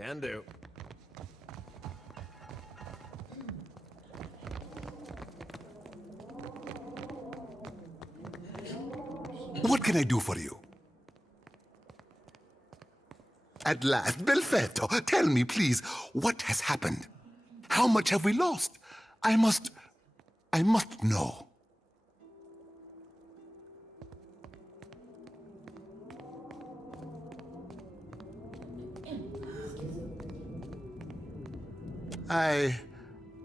Can do. What can I do for you? At last, Belfetto, tell me, please, what has happened? How much have we lost? I must know.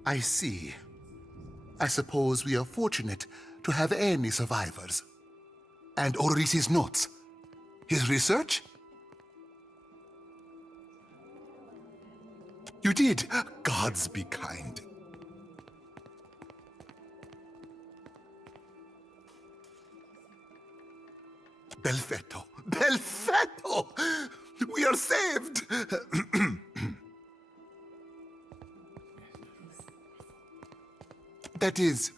I see. I suppose we are fortunate to have any survivors. And Orisi's notes. His research? You did. Gods be kind. Belfetto! Belfetto! We are saved! That is,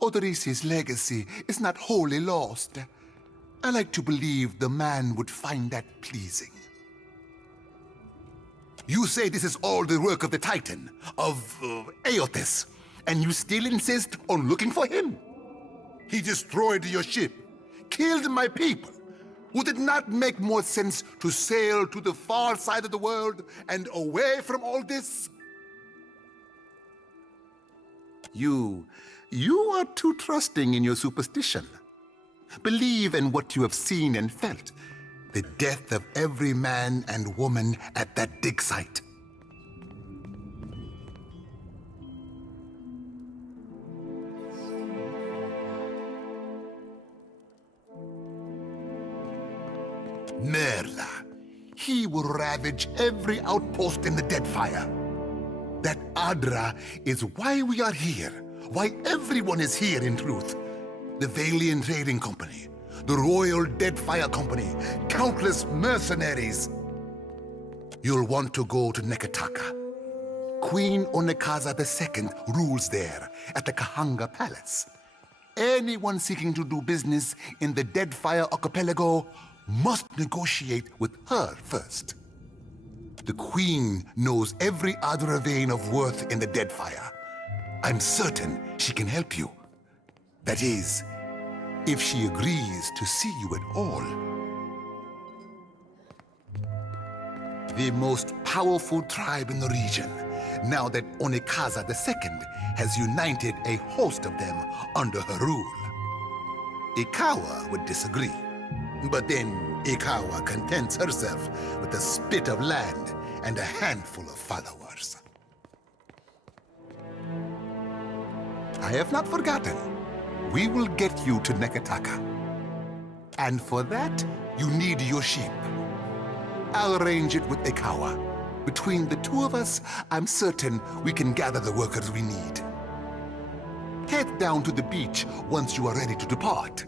Odorisi's legacy is not wholly lost. I like to believe the man would find that pleasing. You say this is all the work of the Titan, of Aotis, and you still insist on looking for him? He destroyed your ship, killed my people. Would it not make more sense to sail to the far side of the world and away from all this? You are too trusting in your superstition. Believe in what you have seen and felt. The death of every man and woman at that dig site. Merla. He will ravage every outpost in the Deadfire. That Adra is why we are here, why everyone is here in truth. The Valiant Trading Company, the Royal Deadfire Company, countless mercenaries. You'll want to go to Neketaka. Queen Onekaza II rules there at the Kahanga Palace. Anyone seeking to do business in the Deadfire Archipelago must negotiate with her first. The Queen knows every Adra vein of worth in the Deadfire. I'm certain she can help you. That is, if she agrees to see you at all. The most powerful tribe in the region, now that Onekaza II has united a host of them under her rule. Ikawa would disagree, but then Ikawa contents herself with a spit of land and a handful of followers. I have not forgotten. We will get you to Neketaka. And for that, you need your sheep. I'll arrange it with Ikawa. Between the two of us, I'm certain we can gather the workers we need. Head down to the beach once you are ready to depart.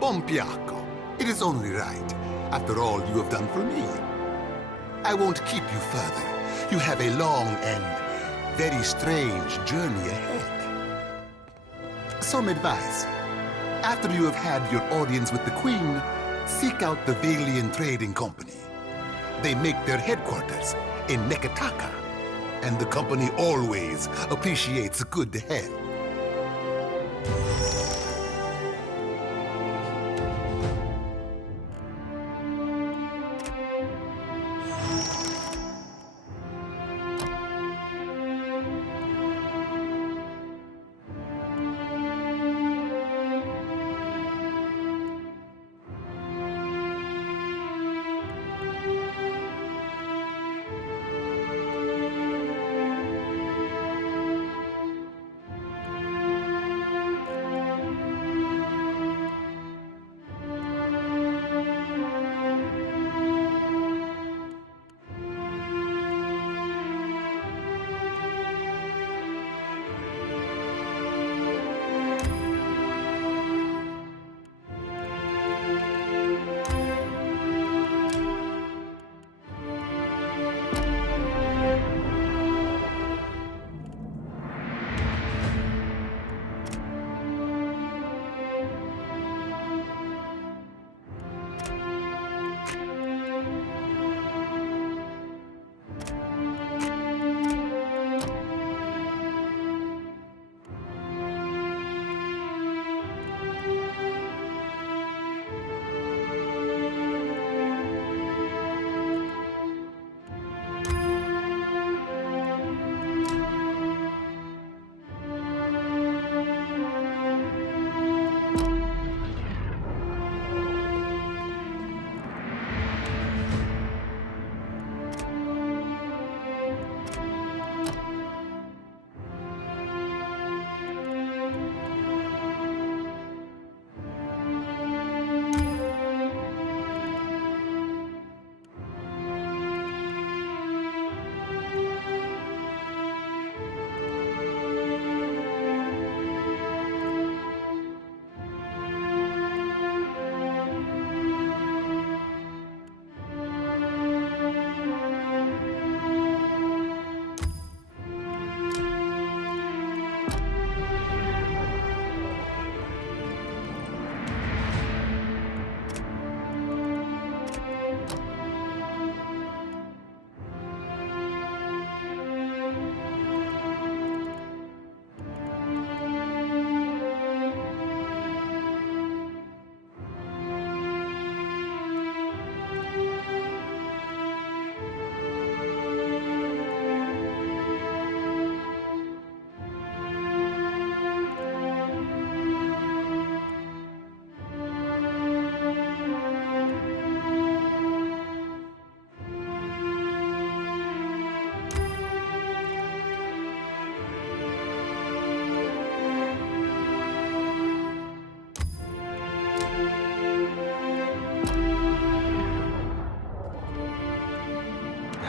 Pompiaco, it is only right, after all you have done for me. I won't keep you further. You have a long and very strange journey ahead. Some advice. After you have had your audience with the Queen, seek out the Valiant Trading Company. They make their headquarters in Neketaka, and the company always appreciates a good head.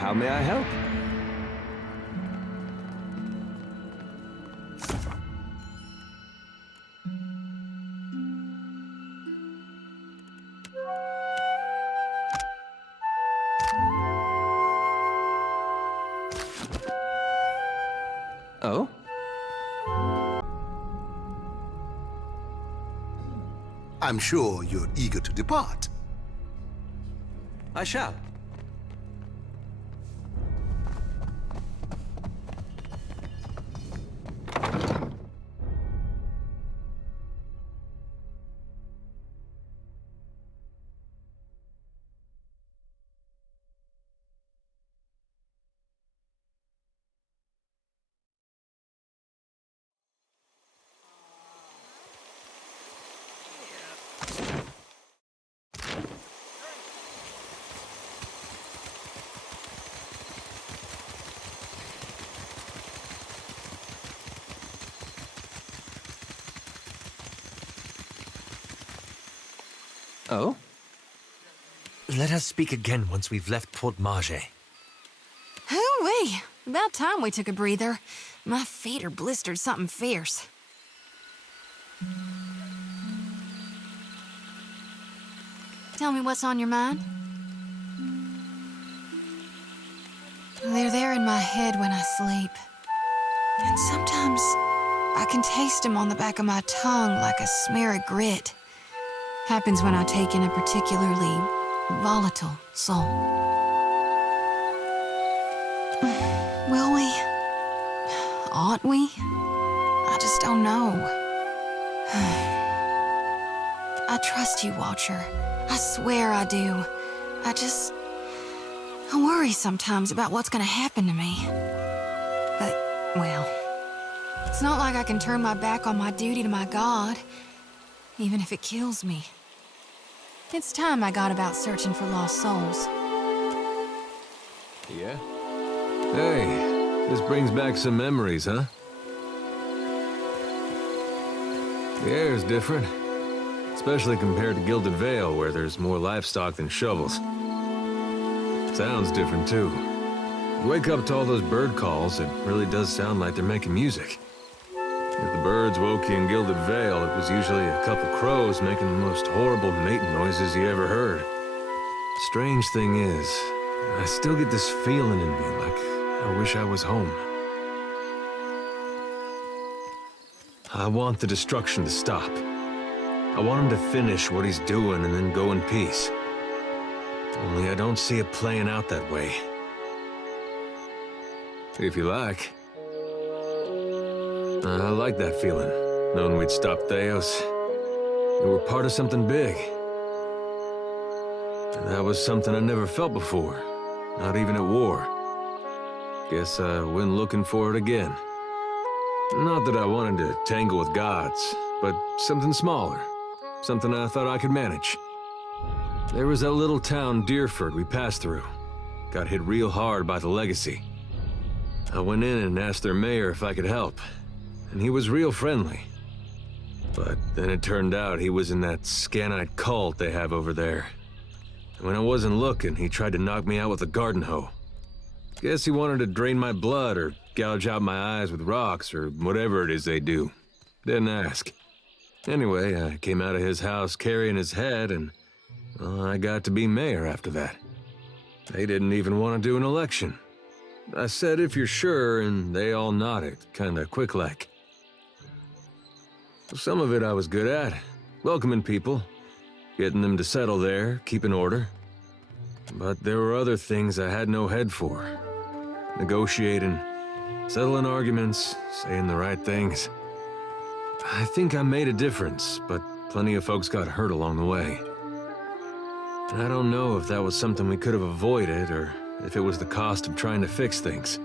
How may I help? Oh? I'm sure you're eager to depart. I shall. Oh? Let us speak again once we've left Port Marge. Hoo-wee! About time we took a breather. My feet are blistered something fierce. Tell me what's on your mind. They're there in my head when I sleep. And sometimes I can taste them on the back of my tongue like a smear of grit. Happens when I take in a particularly volatile soul. Will we? Ought we? I just don't know. I trust you, Watcher. I swear I do. I worry sometimes about what's gonna happen to me. But, well, it's not like I can turn my back on my duty to my God, even if it kills me. It's time I got about searching for lost souls. Yeah? Hey, this brings back some memories, huh? The air's different, especially compared to Gilded Vale, where there's more livestock than shovels. Sounds different, too. You wake up to all those bird calls, it really does sound like they're making music. If the birds woke you in Gilded Vale, it was usually a couple crows making the most horrible mating noises you ever heard. Strange thing is, I still get this feeling in me like I wish I was home. I want the destruction to stop. I want him to finish what he's doing and then go in peace. Only I don't see it playing out that way. If you like. I like that feeling, knowing we'd stop Theos. We were part of something big. And that was something I never felt before, not even at war. Guess I went looking for it again. Not that I wanted to tangle with gods, but something smaller. Something I thought I could manage. There was that little town, Deerford, we passed through. Got hit real hard by the legacy. I went in and asked their mayor if I could help. And he was real friendly. But then it turned out he was in that Scanite cult they have over there. And when I wasn't looking, he tried to knock me out with a garden hoe. Guess he wanted to drain my blood or gouge out my eyes with rocks or whatever it is they do. Didn't ask. Anyway, I came out of his house carrying his head and, well, I got to be mayor after that. They didn't even want to do an election. I said, if you're sure, and they all nodded, kinda quick-like. Some of it I was good at, welcoming people, getting them to settle there, keeping order. But there were other things I had no head for. Negotiating, settling arguments, saying the right things. I think I made a difference, but plenty of folks got hurt along the way. And I don't know if that was something we could have avoided, or if it was the cost of trying to fix things.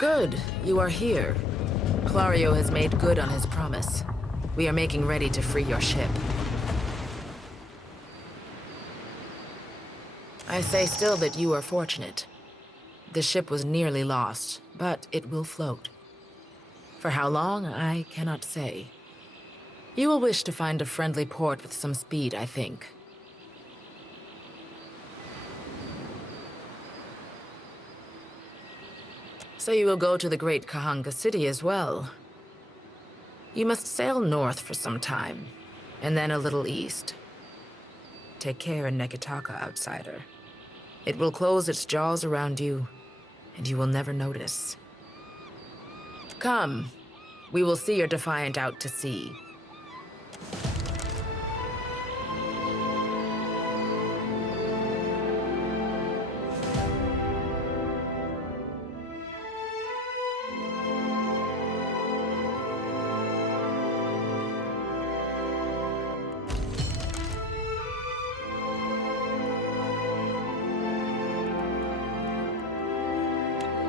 Good, you are here. Clario has made good on his promise. We are making ready to free your ship. I say still that you are fortunate. The ship was nearly lost, but it will float. For how long, I cannot say. You will wish to find a friendly port with some speed, I think. So you will go to the great Kahanga city as well. You must sail north for some time, and then a little east. Take care in Neketaka, outsider. It will close its jaws around you, and you will never notice. Come, we will see your Defiant out to sea.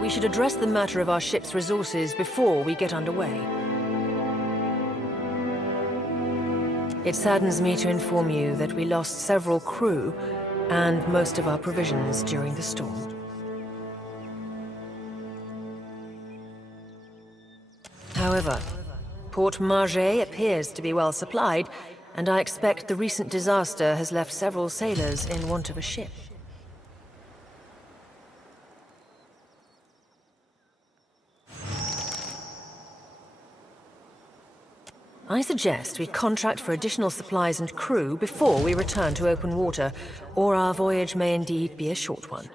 We should address the matter of our ship's resources before we get underway. It saddens me to inform you that we lost several crew and most of our provisions during the storm. However, Port Margé appears to be well supplied, and I expect the recent disaster has left several sailors in want of a ship. I suggest we contract for additional supplies and crew before we return to open water, or our voyage may indeed be a short one.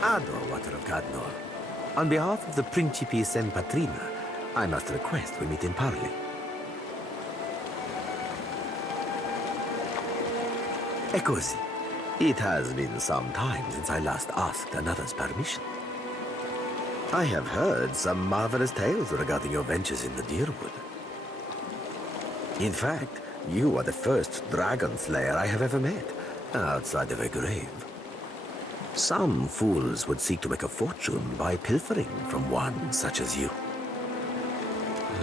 Adro, Water of Cadnor. On behalf of the Principes and Patrina, I must request we meet in parley. E così. It has been some time since I last asked another's permission. I have heard some marvelous tales regarding your ventures in the Deerwood. In fact, you are the first dragon slayer I have ever met, outside of a grave. Some fools would seek to make a fortune by pilfering from one such as you.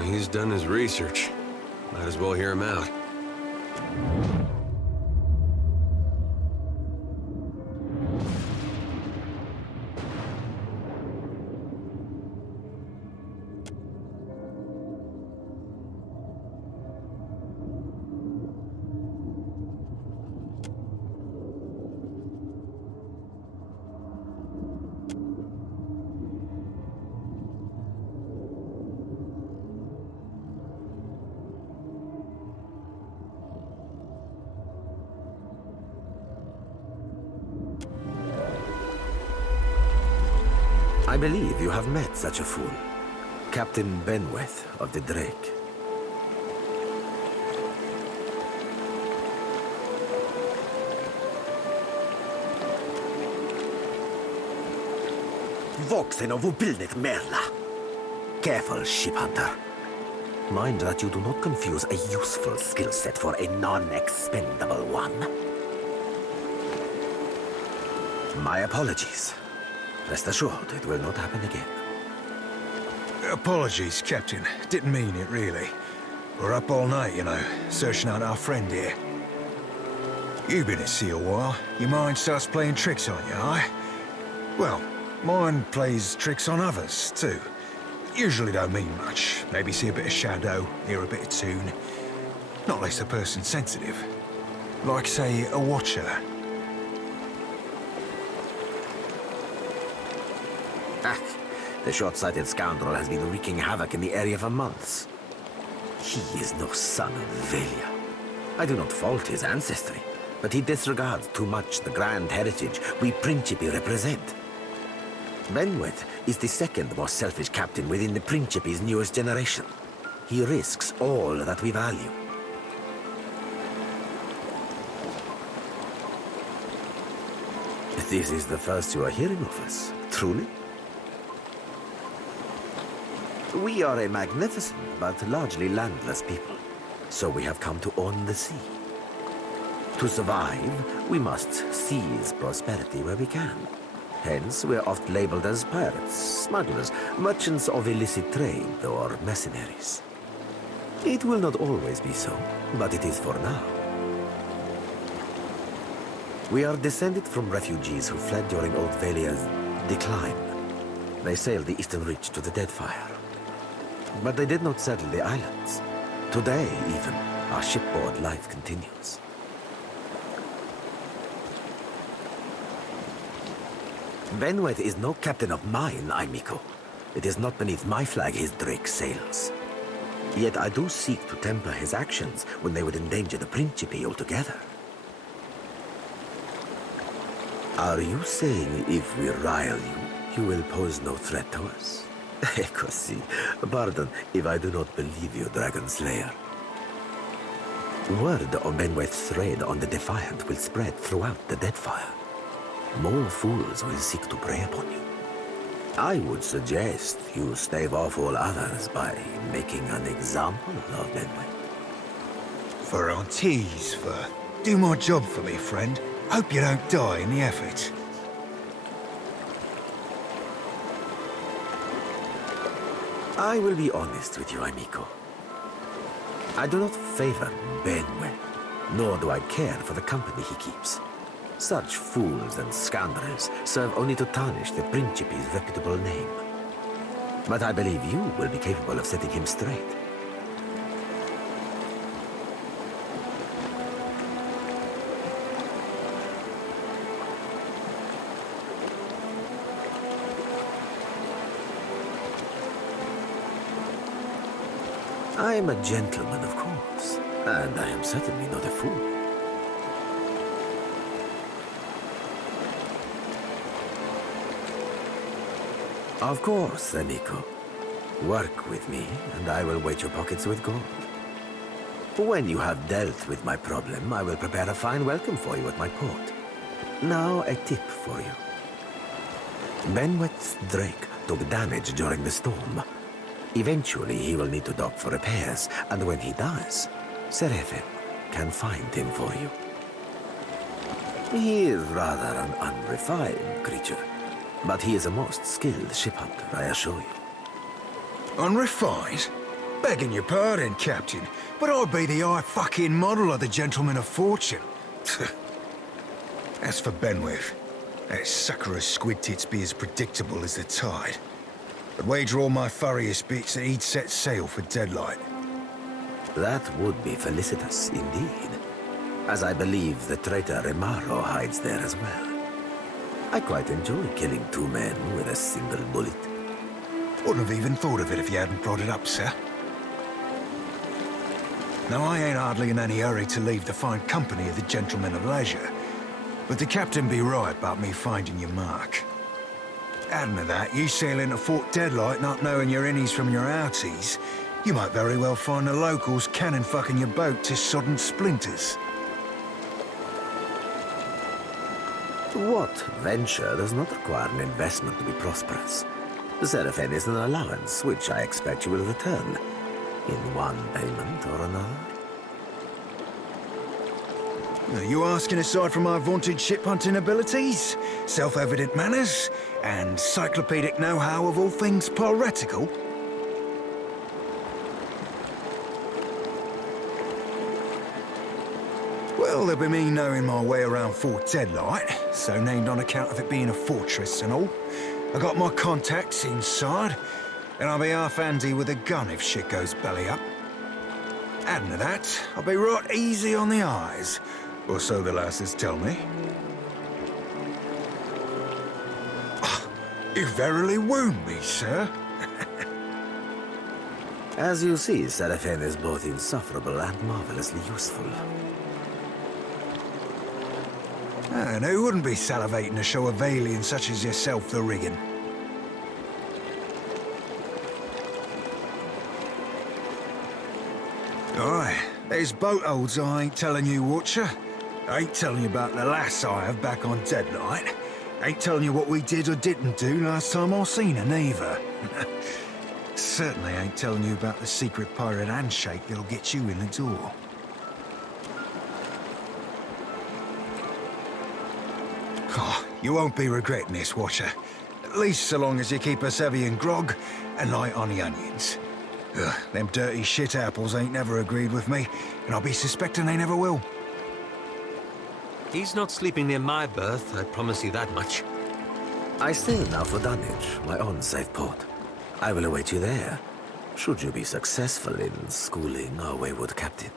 He's done his research. Might as well hear him out. I believe you have met such a fool. Captain Benweth of the Drake. Voksen of Ubilnet Merla. Careful, ship hunter. Mind that you do not confuse a useful skill set for a non-expendable one. My apologies. Rest assured, it will not happen again. Apologies, Captain. Didn't mean it, really. We're up all night, you know, searching out our friend here. You've been at sea a while. Your mind starts playing tricks on you, aye? Well, mine plays tricks on others, too. Usually don't mean much. Maybe see a bit of shadow, hear a bit of tune. Not unless the person's sensitive. Like, say, a watcher. Ah, the short-sighted scoundrel has been wreaking havoc in the area for months. He is no son of Velia. I do not fault his ancestry, but he disregards too much the grand heritage we Principi represent. Benweth is the second most selfish captain within the Principi's newest generation. He risks all that we value. This is the first you are hearing of us, truly? We are a magnificent but largely landless people, so we have come to own the sea. To survive, we must seize prosperity where we can. Hence, we're oft labeled as pirates, smugglers, merchants of illicit trade, or mercenaries. It will not always be so, but it is for now. We are descended from refugees who fled during Old Valia's decline. They sailed the eastern reach to the Deadfire. But they did not settle the islands. Today, even, our shipboard life continues. Benweth is no captain of mine, Aimiko. It is not beneath my flag his Drake sails. Yet I do seek to temper his actions when they would endanger the Principi altogether. Are you saying if we rile you, you will pose no threat to us? Ekosi, pardon if I do not believe you, Dragon Slayer. Word of Benweth's raid on the Defiant will spread throughout the Deadfire. More fools will seek to prey upon you. I would suggest you stave off all others by making an example of Benweth. For Auntie's, for do my job for me, friend. Hope you don't die in the effort. I will be honest with you, Aimiko. I do not favor Benweth, nor do I care for the company he keeps. Such fools and scoundrels serve only to tarnish the Principi's reputable name. But I believe you will be capable of setting him straight. I am a gentleman, of course, and I am certainly not a fool. Of course, Nico. Work with me, and I will weight your pockets with gold. When you have dealt with my problem, I will prepare a fine welcome for you at my port. Now, a tip for you. Benweth's Drake took damage during the storm. Eventually, he will need to dock for repairs, and when he does, Seraphin can find him for you. He is rather an unrefined creature, but he is a most skilled ship hunter, I assure you. Unrefined? Begging your pardon, Captain, but I'd be the fucking model of the gentleman of fortune. As for Benweth, that sucker of squid tits be as predictable as the tide. I'd wager all my furriest bits that he'd set sail for Deadlight. That would be felicitous indeed, as I believe the traitor Remaro hides there as well. I quite enjoy killing two men with a single bullet. Wouldn't have even thought of it if you hadn't brought it up, sir. Now, I ain't hardly in any hurry to leave the fine company of the gentlemen of leisure, but the captain be right about me finding your mark. Adding to that, you sail into Fort Deadlight not knowing your innies from your outies, you might very well find the locals cannon fucking your boat to sodden splinters. What venture does not require an investment to be prosperous? The Seraphin is an allowance, which I expect you will return, in one payment or another. Are you asking aside from my vaunted ship-hunting abilities, self-evident manners, and encyclopedic know-how of all things piratical? Well, there'll be me knowing my way around Fort Deadlight, so named on account of it being a fortress and all. I got my contacts inside, and I'll be half handy with a gun if shit goes belly up. Adding to that, I'll be right easy on the eyes, or so the lasses tell me. Oh, you verily wound me, sir. As you see, Seraphin is both insufferable and marvelously useful. And who wouldn't be salivating to show a Valian such as yourself the rigging? Aye, there's boat holds I ain't telling you, Watcher. I ain't telling you about the lass I have back on Deadlight. Ain't telling you what we did or didn't do last time I seen her, neither. Certainly ain't telling you about the secret pirate handshake that'll get you in the door. Oh, you won't be regretting this, Watcher. At least so long as you keep us heavy in grog and light on the onions. Ugh, them dirty shit apples ain't never agreed with me, and I'll be suspecting they never will. He's not sleeping near my berth, I promise you that much. I sail now for Dunwich, my own safe port. I will await you there, should you be successful in schooling our wayward captain.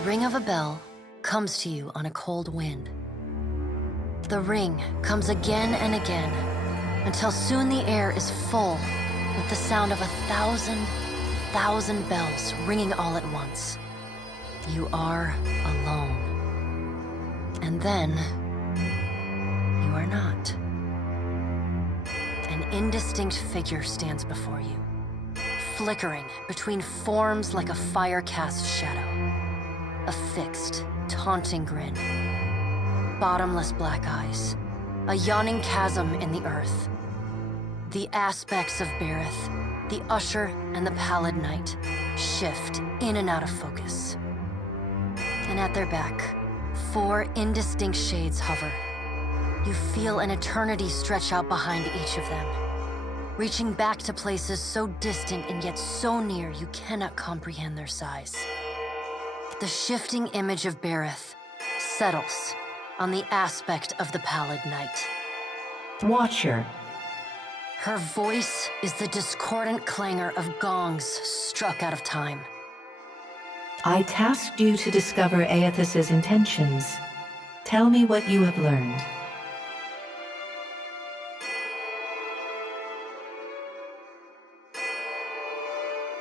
ring of a bell comes to you on a cold wind. The ring comes again and again, until soon the air is full with the sound of 1,000 bells ringing all at once. You are alone. And then, you are not. An indistinct figure stands before you, flickering between forms like a fire-cast shadow. A fixed, taunting grin. Bottomless black eyes. A yawning chasm in the earth. The aspects of Berith, the Usher and the Pallid Knight, shift in and out of focus. And at their back, 4 indistinct shades hover. You feel an eternity stretch out behind each of them, reaching back to places so distant and yet so near you cannot comprehend their size. The shifting image of Berith settles on the aspect of the Pallid Knight. Watcher. Her voice is the discordant clangor of gongs struck out of time. I tasked you to discover Aethys's intentions. Tell me what you have learned.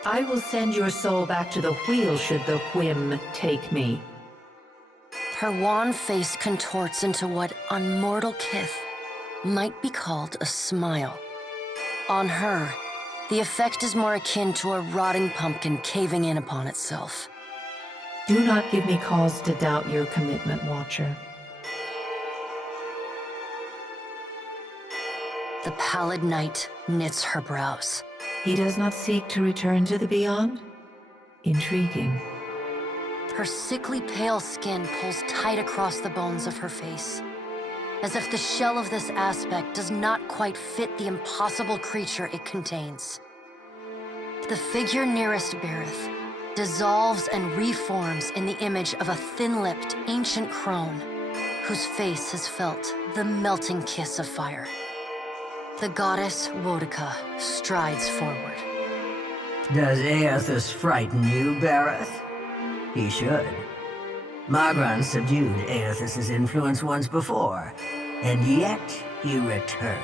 I will send your soul back to the wheel should the whim take me. Her wan face contorts into what, on mortal kith, might be called a smile. On her, the effect is more akin to a rotting pumpkin caving in upon itself. Do not give me cause to doubt your commitment, Watcher. The Pallid Knight knits her brows. He does not seek to return to the Beyond? Intriguing. Her sickly pale skin pulls tight across the bones of her face, as if the shell of this aspect does not quite fit the impossible creature it contains. The figure nearest Berith dissolves and reforms in the image of a thin-lipped, ancient crone, whose face has felt the melting kiss of fire. The goddess Wodika strides forward. Does Aethys frighten you, Berith? He should. Magran subdued Aethys's influence once before, and yet he returned.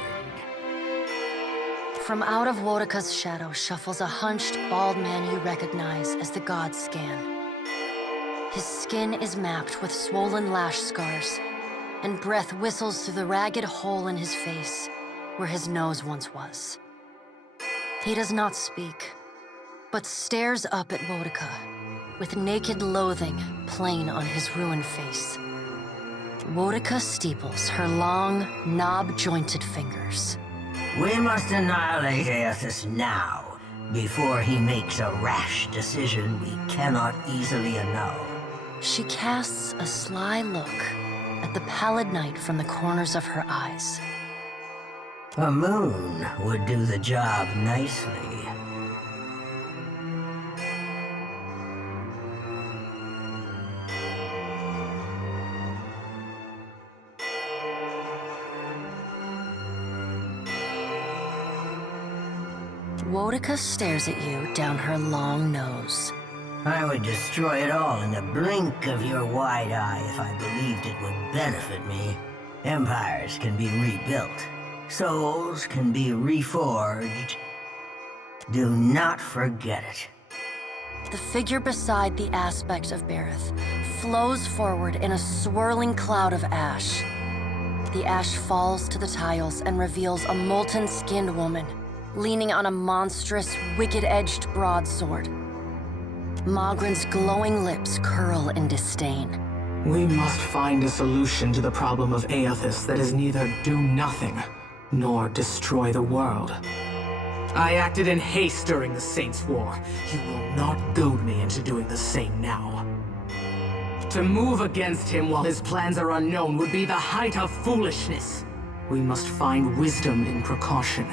From out of Wodika's shadow shuffles a hunched, bald man you recognize as the god Scan. His skin is mapped with swollen lash scars, and breath whistles through the ragged hole in his face where his nose once was. He does not speak, but stares up at Wodika, with naked loathing plain on his ruined face. Wodika steeples her long, knob-jointed fingers. We must annihilate Aethys now, before he makes a rash decision we cannot easily annul. She casts a sly look at the Pallid Knight from the corners of her eyes. A moon would do the job nicely. Wodika stares at you down her long nose. I would destroy it all in the blink of your wide eye if I believed it would benefit me. Empires can be rebuilt. Souls can be reforged. Do not forget it. The figure beside the aspect of Berith flows forward in a swirling cloud of ash. The ash falls to the tiles and reveals a molten-skinned woman, leaning on a monstrous, wicked-edged broadsword. Magran's glowing lips curl in disdain. We must find a solution to the problem of Aethys that is neither do nothing, nor destroy the world. I acted in haste during the Saints' War. You will not goad me into doing the same now. To move against him while his plans are unknown would be the height of foolishness. We must find wisdom in precaution.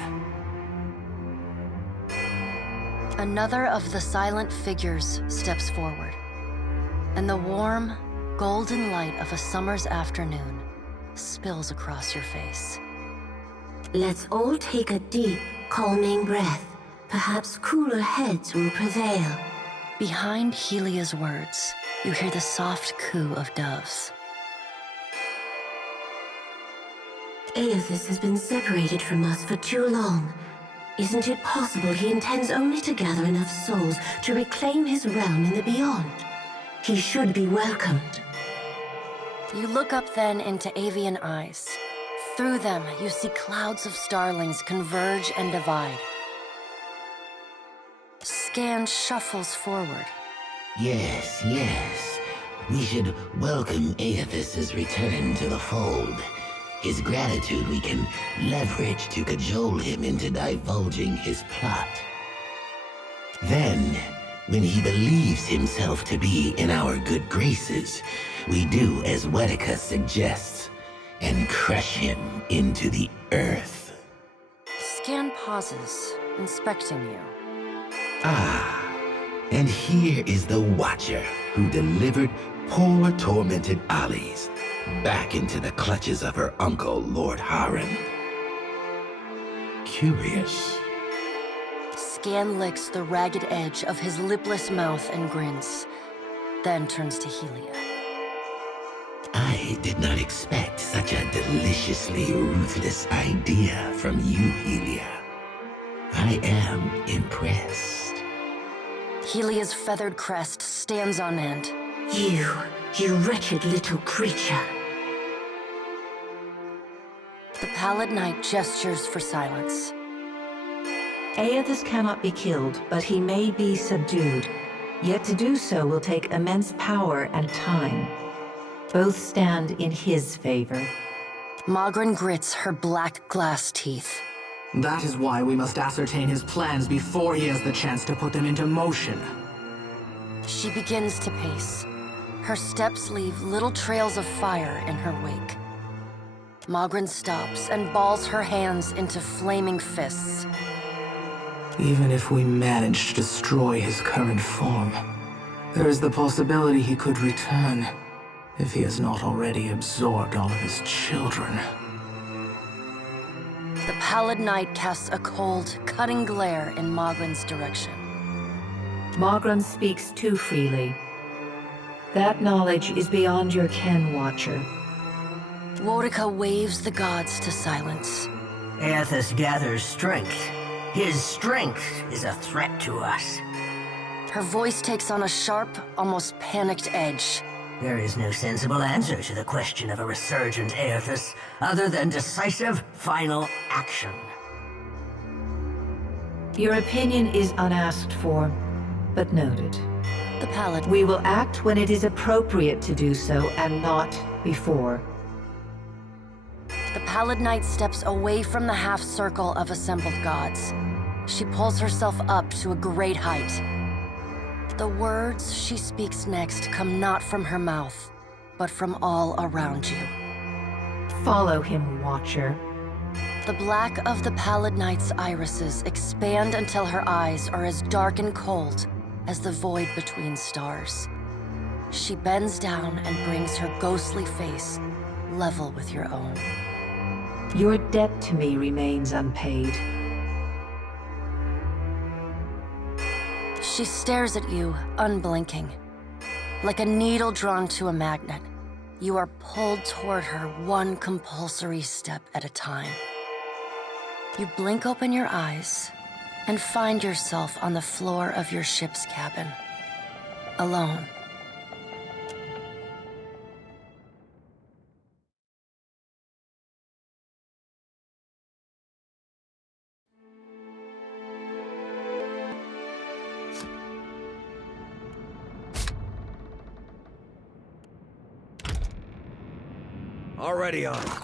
Another of the silent figures steps forward, and the warm, golden light of a summer's afternoon spills across your face. Let's all take a deep, calming breath. Perhaps cooler heads will prevail. Behind Helia's words, you hear the soft coo of doves. Aethys has been separated from us for too long. Isn't it possible he intends only to gather enough souls to reclaim his realm in the beyond? He should be welcomed. You look up then into avian eyes. Through them, you see clouds of starlings converge and divide. Scan shuffles forward. Yes, yes. We should welcome Aethys' return to the fold. His gratitude we can leverage to cajole him into divulging his plot. Then, when he believes himself to be in our good graces, we do as Wetica suggests, and crush him into the earth. Scan pauses, inspecting you. Ah, and here is the Watcher who delivered poor tormented Ollie's back into the clutches of her uncle, Lord Harren. Curious. Scan licks the ragged edge of his lipless mouth and grins, then turns to Helia. I did not expect such a deliciously ruthless idea from you, Helia. I am impressed. Helia's feathered crest stands on end. You wretched little creature. The Pallid Knight gestures for silence. Aethys cannot be killed, but he may be subdued. Yet to do so will take immense power and time. Both stand in his favor. Magrin grits her black glass teeth. That is why we must ascertain his plans before he has the chance to put them into motion. She begins to pace. Her steps leave little trails of fire in her wake. Magrin stops and balls her hands into flaming fists. Even if we manage to destroy his current form, there is the possibility he could return, if he has not already absorbed all of his children. The Pallid Knight casts a cold, cutting glare in Magrin's direction. Magrin speaks too freely. That knowledge is beyond your ken, Watcher. Wotica waves the gods to silence. Aethys gathers strength. His strength is a threat to us. Her voice takes on a sharp, almost panicked edge. There is no sensible answer to the question of a resurgent Aethys other than decisive, final action. Your opinion is unasked for, but noted. The Pallid. We will act when it is appropriate to do so, and not before. The Pallid Knight steps away from the half-circle of assembled gods. She pulls herself up to a great height. The words she speaks next come not from her mouth, but from all around you. Follow him, Watcher. The black of the Pallid Knight's irises expand until her eyes are as dark and cold as the void between stars. She bends down and brings her ghostly face level with your own. Your debt to me remains unpaid. She stares at you, unblinking. Like a needle drawn to a magnet, you are pulled toward her one compulsory step at a time. You blink open your eyes and find yourself on the floor of your ship's cabin, alone. Already on.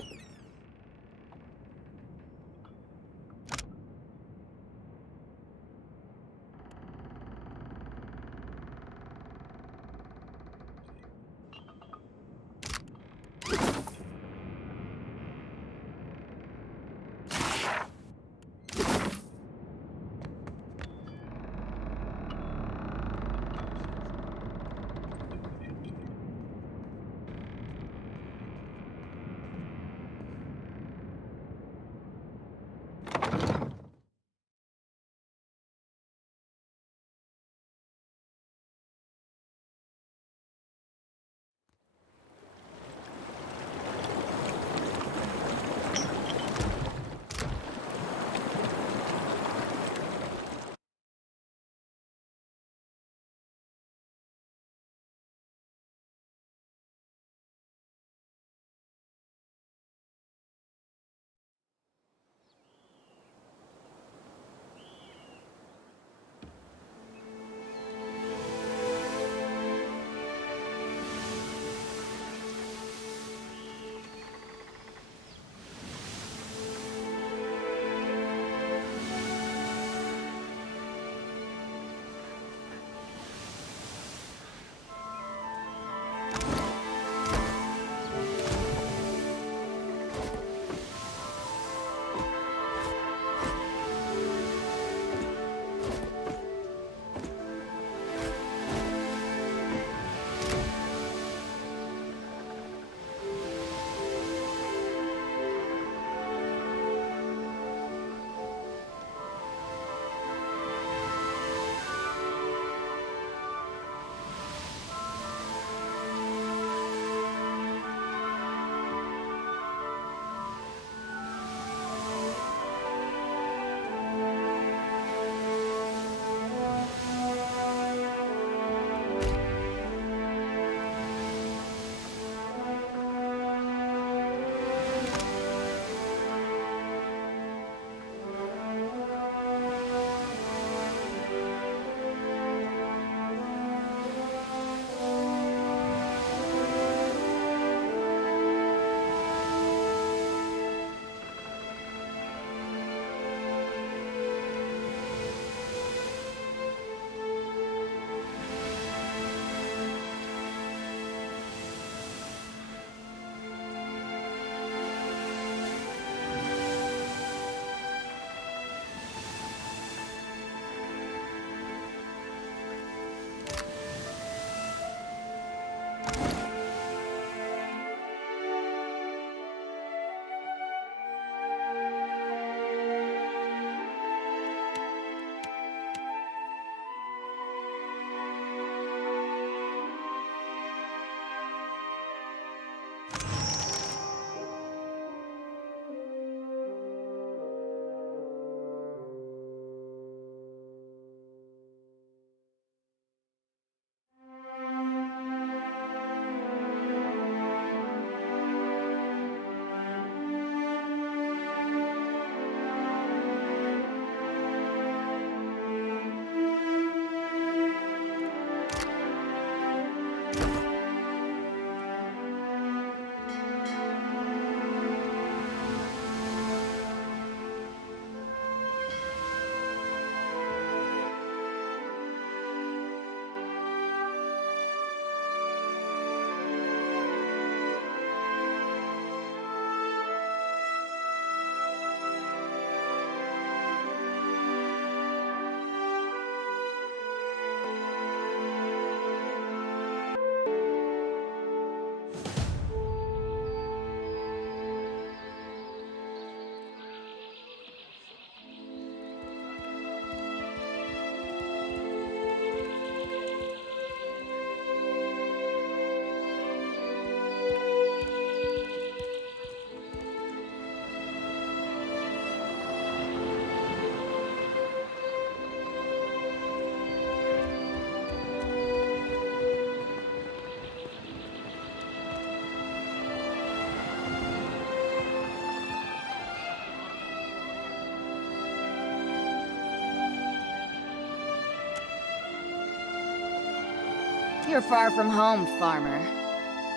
You're far from home, farmer.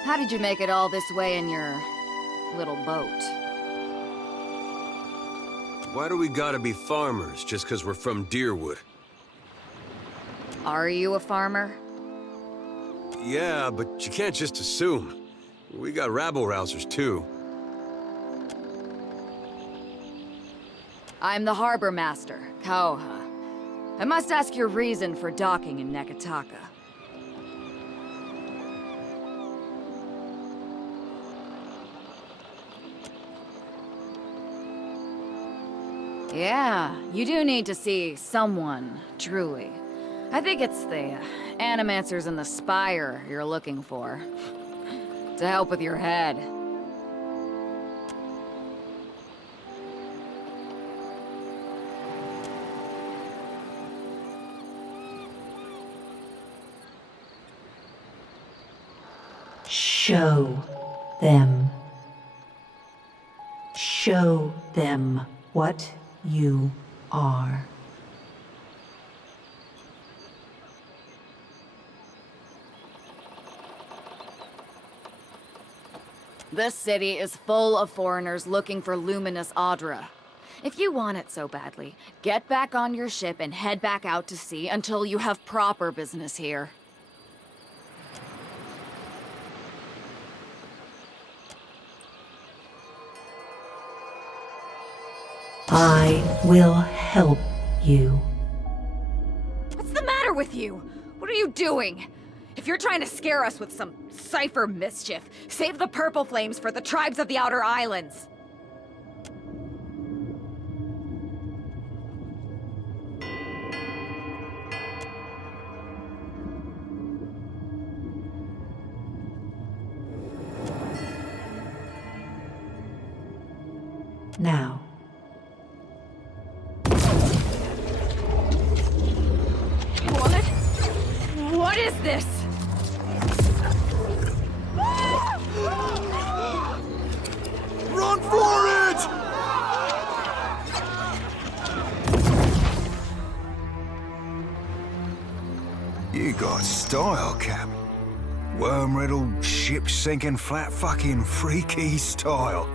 How did you make it all this way in your little boat? Why do we gotta be farmers just because we're from Deerwood? Are you a farmer? Yeah, but you can't just assume. We got rabble-rousers, too. I'm the harbor master, Kauha. I must ask your reason for docking in Neketaka. Yeah, you do need to see someone, truly. I think it's the animancers in the spire you're looking for. To help with your head. Show them. Show them what you are. This city is full of foreigners looking for luminous Audra. If you want it so badly, get back on your ship and head back out to sea until you have proper business here. I will help you. What's the matter with you? What are you doing? If you're trying to scare us with some cipher mischief, save the purple flames for the tribes of the Outer Islands. Now. What? What is this? Run for it! You got style, Cap. Worm-riddled, ship-sinking, flat-fucking freaky style.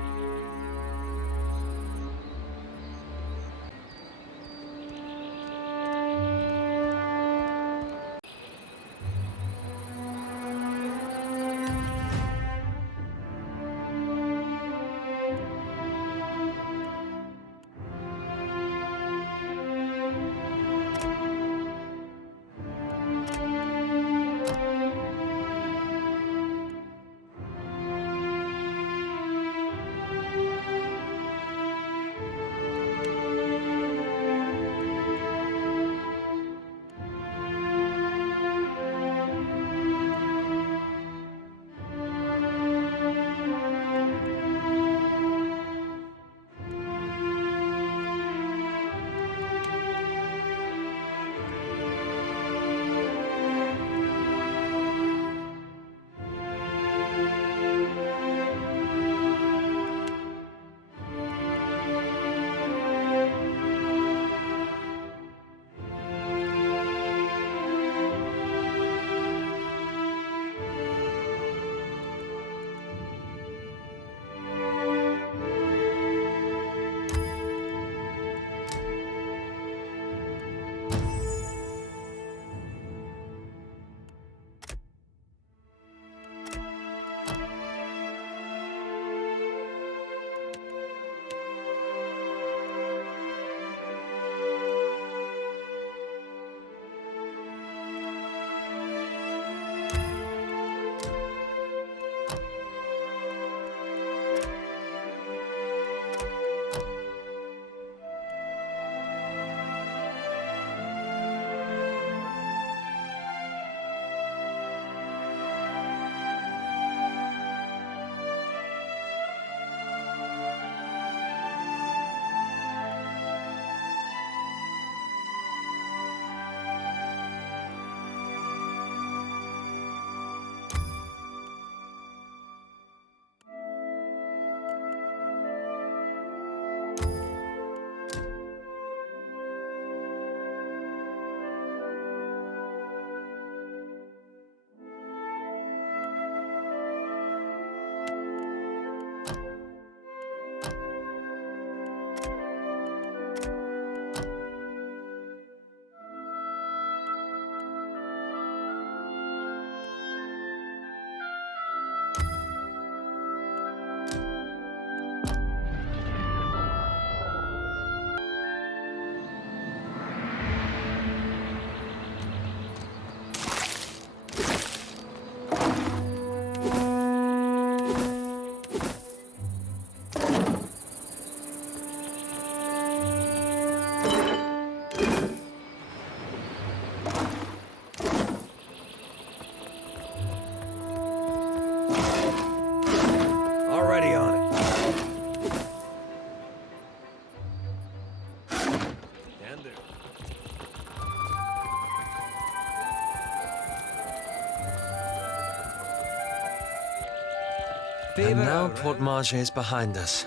And now Port Marge is behind us.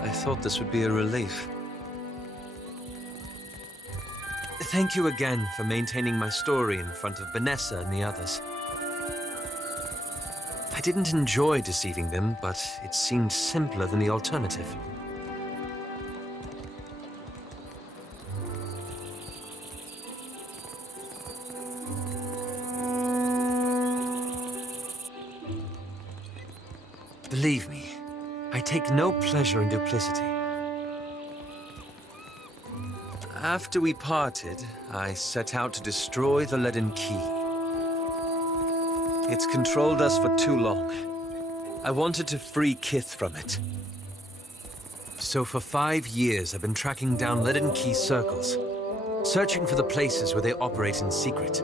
I thought this would be a relief. Thank you again for maintaining my story in front of Vanessa and the others. I didn't enjoy deceiving them, but it seemed simpler than the alternative. Believe me, I take no pleasure in duplicity. After we parted, I set out to destroy the leaden key. It's controlled us for too long. I wanted to free Kith from it. So for 5 years, I've been tracking down leaden key circles, searching for the places where they operate in secret,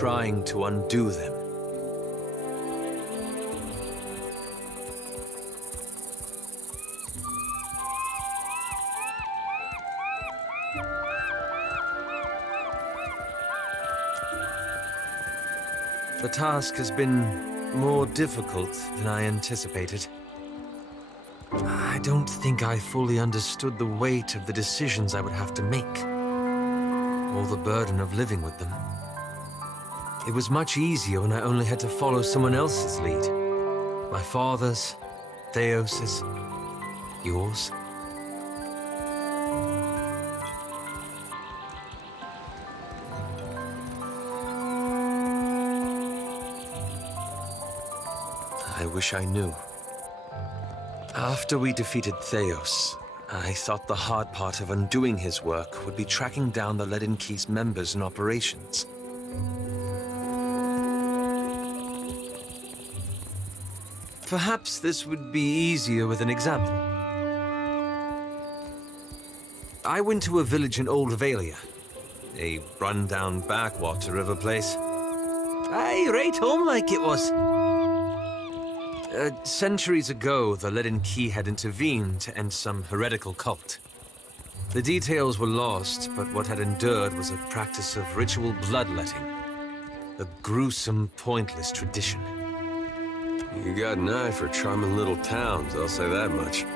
trying to undo them. The task has been more difficult than I anticipated. I don't think I fully understood the weight of the decisions I would have to make, or the burden of living with them. It was much easier when I only had to follow someone else's lead. My father's, Theos's, yours. I wish I knew. After we defeated Theos, I thought the hard part of undoing his work would be tracking down the Leaden Key's members and operations. Perhaps this would be easier with an example. I went to a village in Old Valia, a run-down backwater of a place. Aye, right home like it was. Centuries ago, the Leaden Key had intervened to end some heretical cult. The details were lost, but what had endured was a practice of ritual bloodletting. A gruesome, pointless tradition. You got an eye for charming little towns, I'll say that much.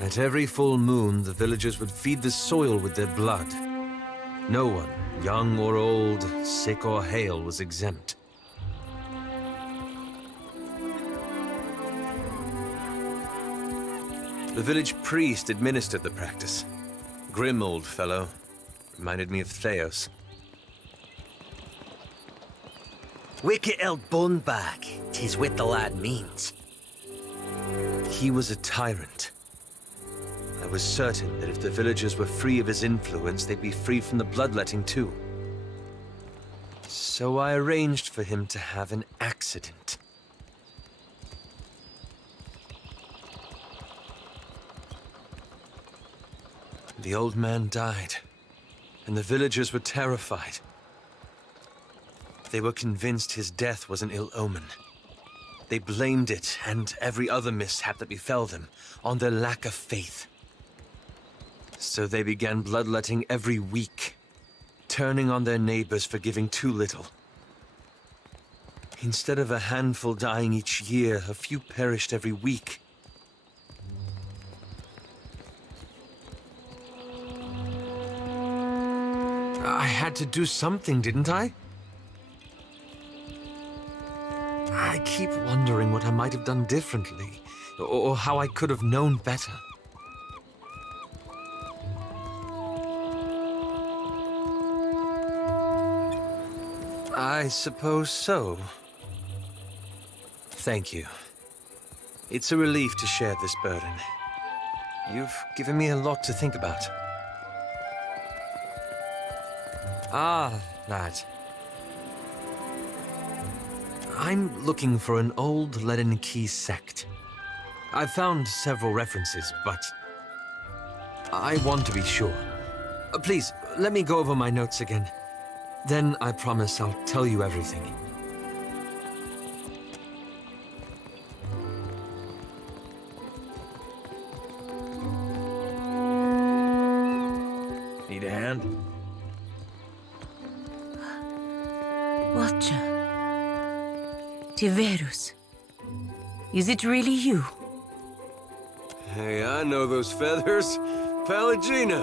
At every full moon, the villagers would feed the soil with their blood. No one, young or old, sick or hale, was exempt. The village priest administered the practice. Grim old fellow. Reminded me of Theos. Wicked old bunbag, 'tis what the lad means. He was a tyrant. I was certain that if the villagers were free of his influence, they'd be free from the bloodletting too. So I arranged for him to have an accident. The old man died, and the villagers were terrified. They were convinced his death was an ill omen. They blamed it, and every other mishap that befell them, on their lack of faith. So they began bloodletting every week, turning on their neighbors for giving too little. Instead of a handful dying each year, a few perished every week. I had to do something, didn't I? I keep wondering what I might have done differently, or how I could have known better. I suppose so. Thank you. It's a relief to share this burden. You've given me a lot to think about. Ah, lad. I'm looking for an old Leaden Key sect. I've found several references, but I want to be sure. Please, let me go over my notes again. Then I promise I'll tell you everything. Need a hand? Watcher. Tiverus. Is it really you? Hey, I know those feathers. Pallegina!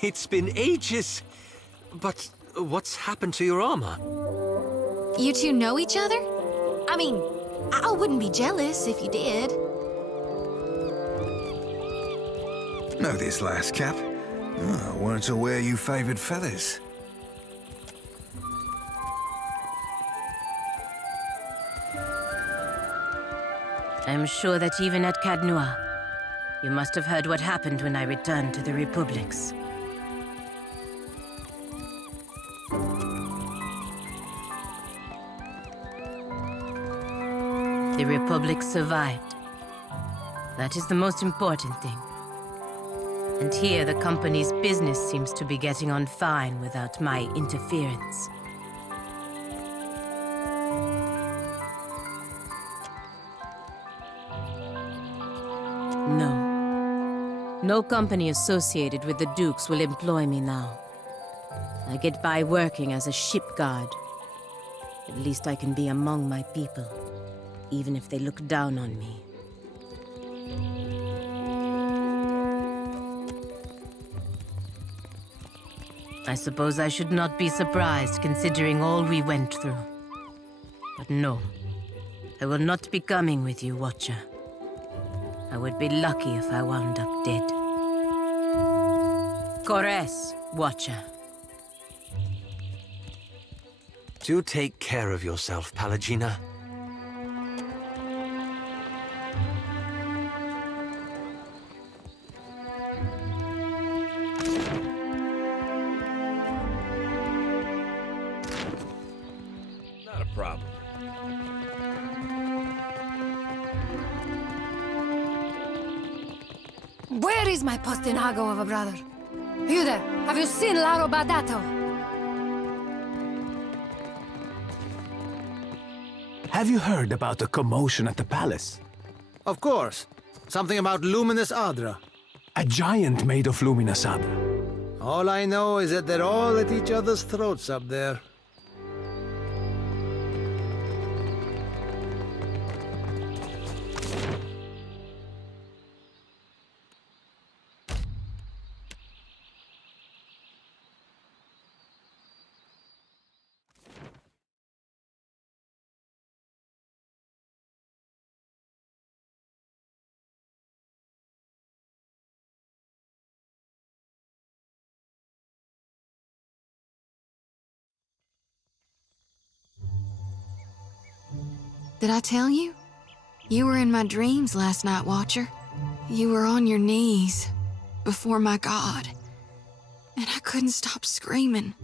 It's been ages. But what's happened to your armor? You two know each other? I mean, I wouldn't be jealous if you did. Know this last Cap? Oh, I weren't aware you favored feathers. I'm sure that even at Cadnois, you must have heard what happened when I returned to the Republics. The Republic survived. That is the most important thing. And here the company's business seems to be getting on fine without my interference. No. No company associated with the Dukes will employ me now. I get by working as a ship guard. At least I can be among my people, even if they look down on me. I suppose I should not be surprised considering all we went through. But no, I will not be coming with you, Watcher. I would be lucky if I wound up dead. Kores, Watcher. Do take care of yourself, Pallegina. Not a problem. Where is my postinago of a brother? You there, have you seen Lago Badato? Have you heard about the commotion at the palace? Of course. Something about Luminous Adra. A giant made of Luminous Adra. All I know is that they're all at each other's throats up there. Did I tell you? You were in my dreams last night, Watcher. You were on your knees before my god. And I couldn't stop screaming.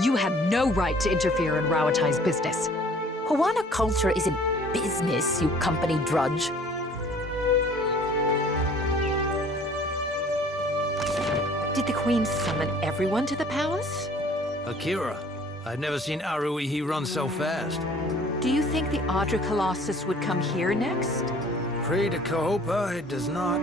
You had no right to interfere in Rauatai's business. Hawana culture isn't business, you company drudge. Did the Queen summon everyone to the palace? Akira, I've never seen Aruihi run so fast. Do you think the Adra Colossus would come here next? Pray to Kahopa, it does not.